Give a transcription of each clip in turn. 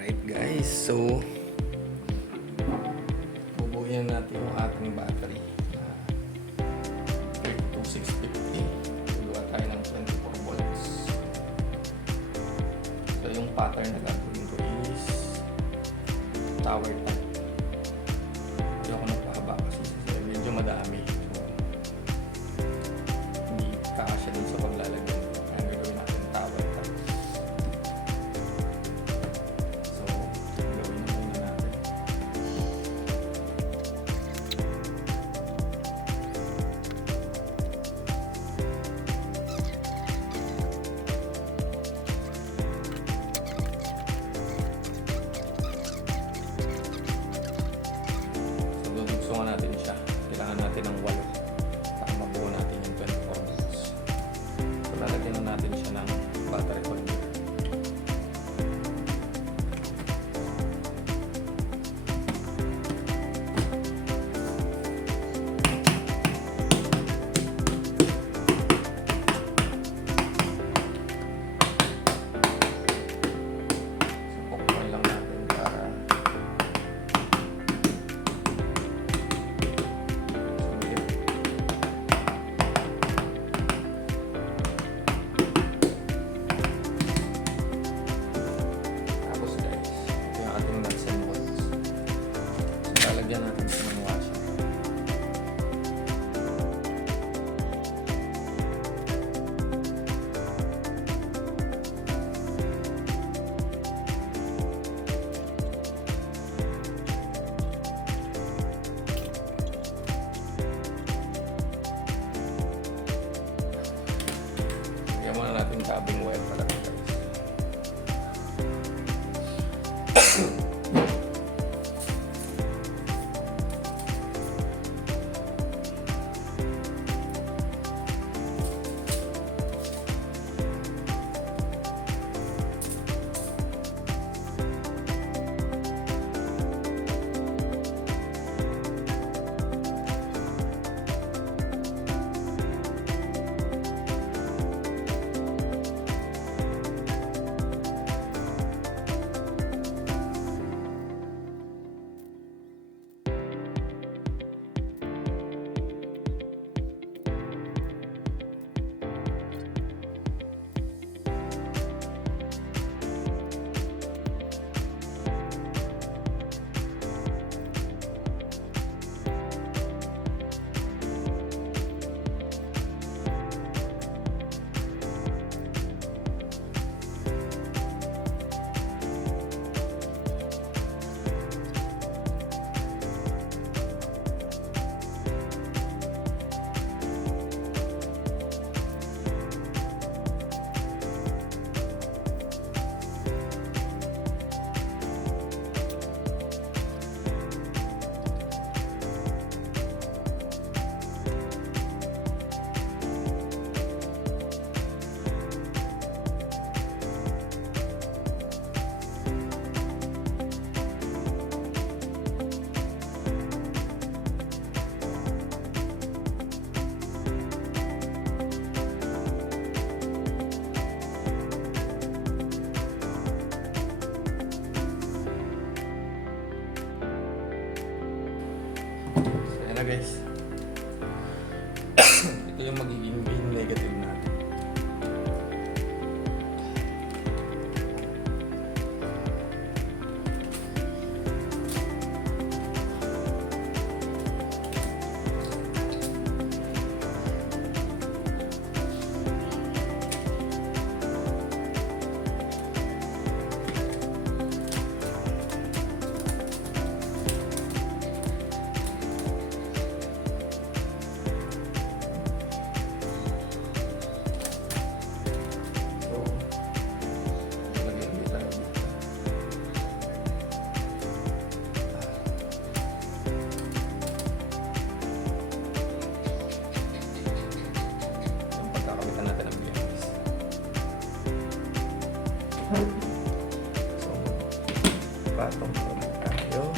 Alright guys, so bubuhin natin yung ating battery na 2650. Gagawa tayo ng 24 volts. So yung pattern na gagawin ko is tower type. Hindi ako nagpahaba kasi medyo madami. So hindi kakasya din sa paglalagay. Kaya gagawin natin tower type. Gusto natin siya. Kailangan natin ng 8 para mabuo natin yung 24 volts. So lalagyan na natin siya ng battery holder. Lagyan natin siya ng washer. Lagyan muna natin tabing wire pala guys. Guys, ito yung magiging main negative natin. So, patong po tayo.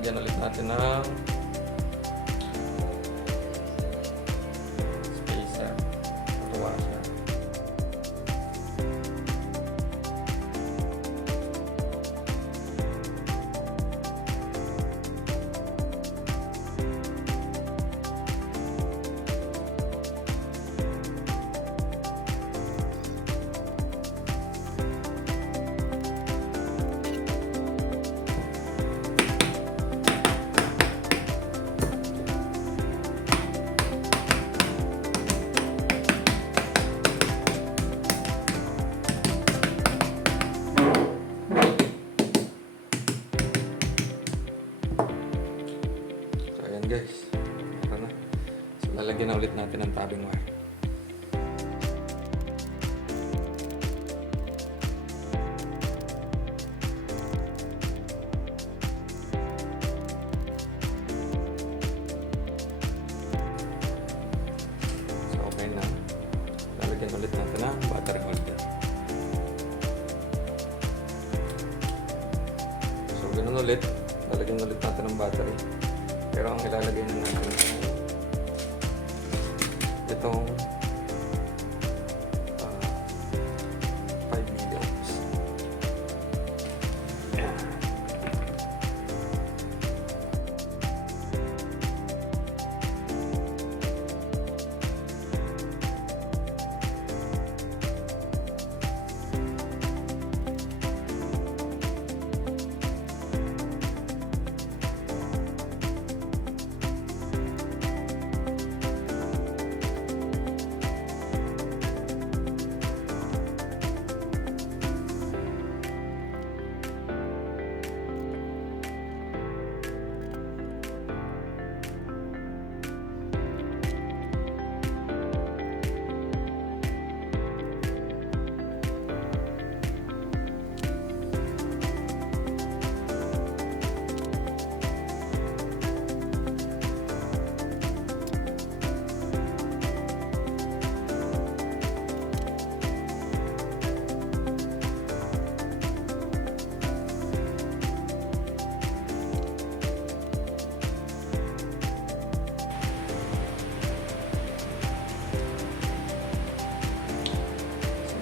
lalagyan ulit natin ng spacer at washer. Guys, ito na. So, lalagyan na ulit natin ng tabbing wire. So, okay na. Lalagyan ulit natin ng battery holder. So, ganun ulit. Lalagyan ulit natin ng battery. Pero ang ilalagay na natin itong 5 milliamps. Ayan.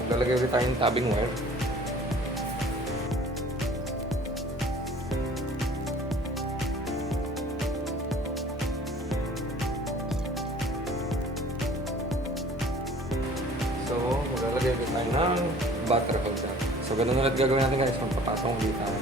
Lalagay ulit tayong tabbing wire. So, maglalagay ulit tayo ng battery holder. So, ganun ulit gagawin natin guys. Magpapatong ulit tayo.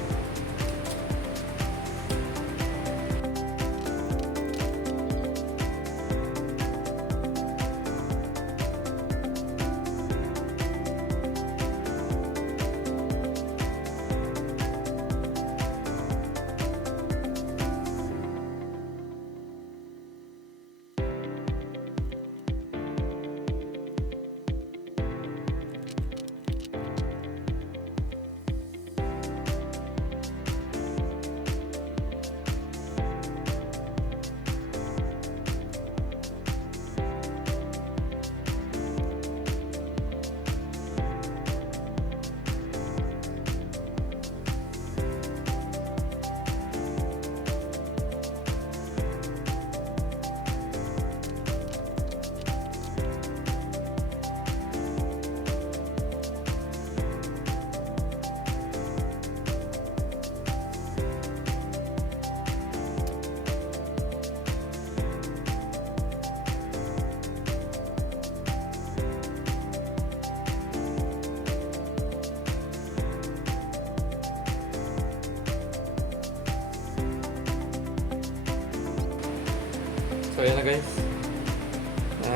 So ayan na guys,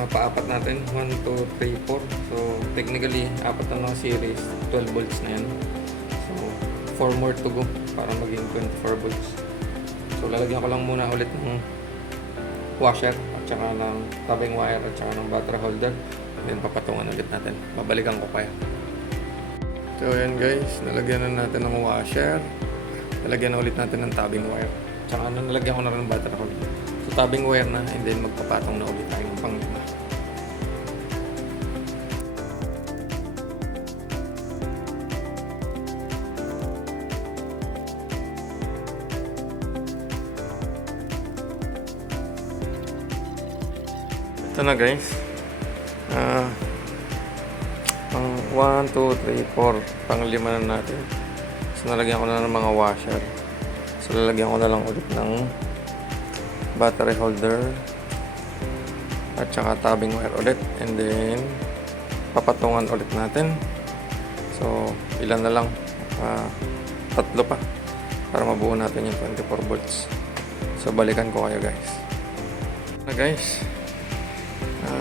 paapat natin 1, 2, 3, 4. So technically apat na mga series, 12 volts na yan. So 4 more to go para maging 24 volts. So lalagyan ko lang muna ulit ng washer at saka ng tabbing wire at saka ng battery holder, then papatungan ulit natin, babalikan ko pa yan. So ayan guys, nalagyan na natin ng washer, nalagyan na ulit natin ng tabbing wire, tsaka nalagyan ko na rin ng battery holder. So tabbing wire na, and then magpapatong na ulit tayo ng pang-lima. Ito na guys. Pang 1, 2, 3, 4. Pang 5 na natin. So nalagyan ko na ng mga washer. So lalagyan ko na lang ulit ng battery holder at saka tabbing wire ulit, and then papatungan ulit natin. So ilan na lang, 3 pa para mabuo natin yung 24 volts. So balikan ko kayo guys. Na guys,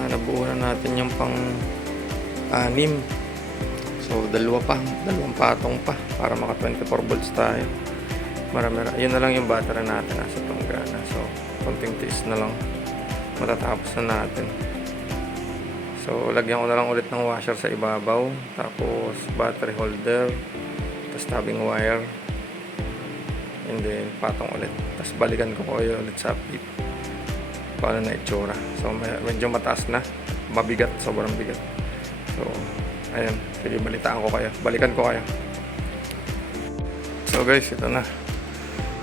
nabuo na natin yung pang 6. So dalawang patong pa para maka 24 volts tayo. Marami. Yun na lang yung battery natin nasa tunggana. So konting tiis na lang, matatapos na natin. So lagyan ko na lang ulit ng washer sa ibabaw, tapos battery holder, tapos tabbing wire, and then patong ulit. Tapos balikan ko kayo ulit sa update paano na itsura. So medyo mataas na, mabigat, sobrang bigat. So ayan, sige, balikan ko kayo. So guys, ito na.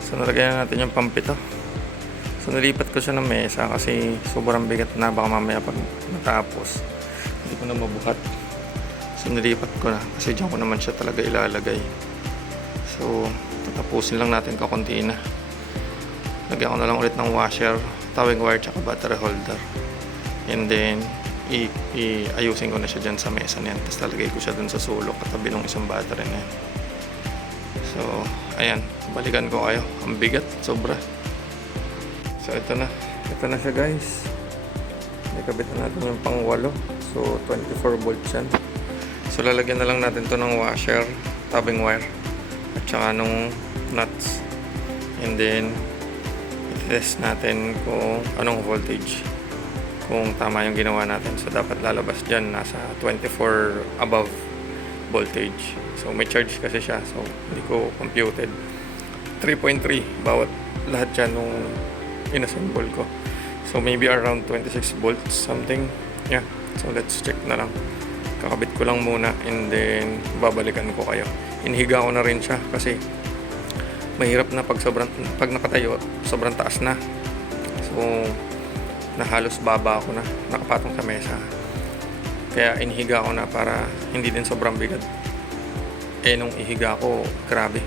So nalagyan natin yung pump ito. So nilipat ko siya ng mesa kasi sobrang bigat na, baka mamaya pag natapos hindi ko na mabuhat. So nilipat ko na kasi diyan ko naman siya talaga ilalagay. So tatapusin lang natin kakunti na. Lagyan ko na lang ulit ng washer, towing wire, tsaka battery holder, and then ayusin ko na siya dyan sa mesa na yan. Tapos lalagay ko siya dun sa sulok katabi ng isang battery na yan. So ayan, balikan ko kayo. Ang bigat, sobra. So ito na siya guys. Nakabit na natin yung pang 8. So 24 volts yan. So lalagyan na lang natin to ng washer, tabbing wire, at saka nung nuts, and then i-test natin kung anong voltage, kung tama yung ginawa natin. So dapat lalabas dyan nasa 24 above voltage. So may charge kasi siya, so hindi ko computed. 3.3 bawat lahat yan nung inassemble ko. So maybe around 26 volts something. Yeah, so let's check na lang. Kakabit ko lang muna, and then babalikan ko kayo. Inhiga ko na rin siya kasi mahirap na pag nakatayo, sobrang taas na. So na halos baba ako na, nakapatong sa mesa. Kaya inhiga ko na para hindi din sobrang bigat. Nung ihiga ko, grabe,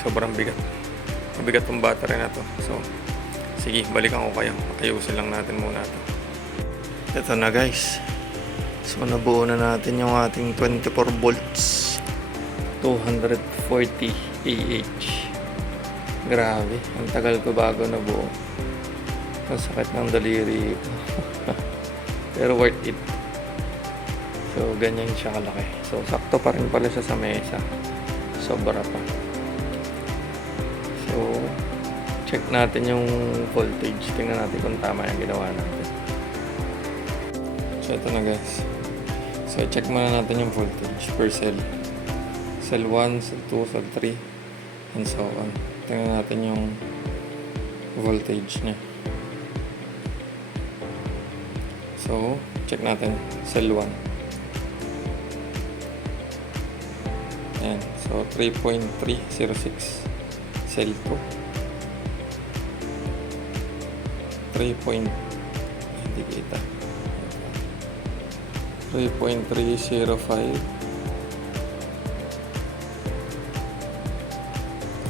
sobrang bigat. Mabigat tong battery na to. So sige, balikan ko kayo. Ayusin lang natin muna to. Ito na guys. So nabuo na natin yung ating 24 volts 240 AH. Grabe, ang tagal ko bago nabuo. Ang sakit ng daliri ito. Pero worth it. So ganyan siya kalaki. So sakto pa rin pala siya sa mesa. Sobra pa. So check natin yung voltage. Tingnan natin kung tama yung ginawa natin. So ito na guys. So check muna natin yung voltage per cell. Cell 1, cell 2, cell 3, and so on. Tingnan natin yung voltage niya. So check natin cell 1. Ayan. So 3.306. Cell 2 hindi kita. 3.305.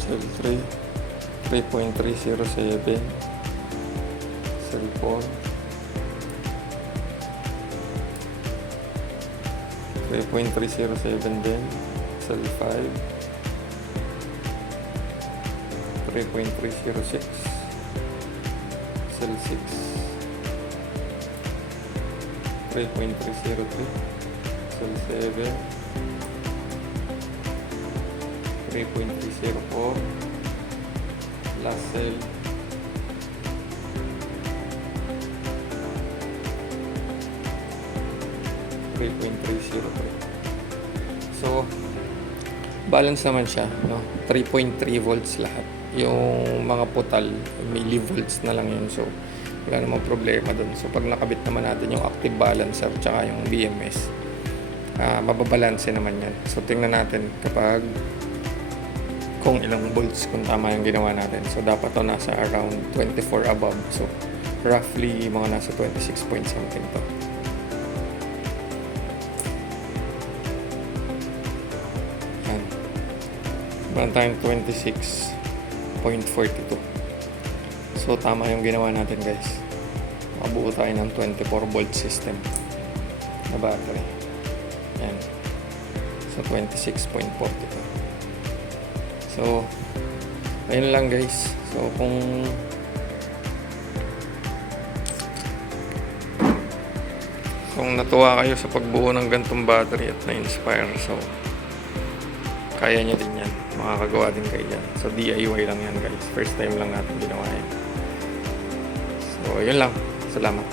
Cell 3 3.307. Cell 4 3.307 din. Cell 5 3.306. Cell 6 3.303. Cell 7 3.304. Last cell 3.303. So balance naman siya, no? 3.3 volts lahat. Yung mga putal, millivolts na lang yun. So wala namang problema dun. So pag nakabit naman natin yung active balancer tsaka yung BMS, mababalanse naman yan. So tingnan natin kapag kung ilang volts, kung tama yung ginawa natin. So dapat to nasa around 24 above. So roughly mga nasa 26 point something to. Yan. Meron tayong 26.42. So tama yung ginawa natin guys. Makabuo tayo ng 24 volt system na battery. Yan. So 26.42. So ayun lang guys. So kung natuwa kayo sa pagbuo ng gantong battery at na-inspire, so kaya nyo din yan. Makakagawa din kayo yan. So DIY lang yan guys. First time lang natin ginawa yan. So yun lang. Salamat.